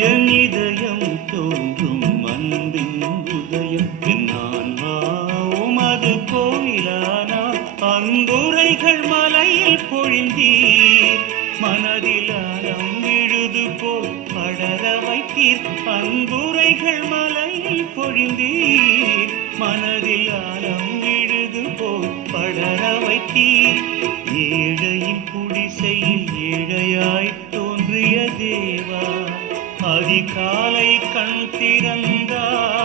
என் இதயம் தோன்றும் அன்பின் உதயம் நான் உமது கோயிலானா அன்புரைகள் மலையில் பொழிந்தீர் மனதில் அறம் விழுது போல் படர வைத்தீர் அன்புரைகள் மலையில் பொழிந்தீர் மனதில் அறம் விழுது போல் படர வைத்தீர் ஏழையின் குடிசையில் ஏழையாய் தோன்றிய தேவா அதிகாலை கண் திறந்தார்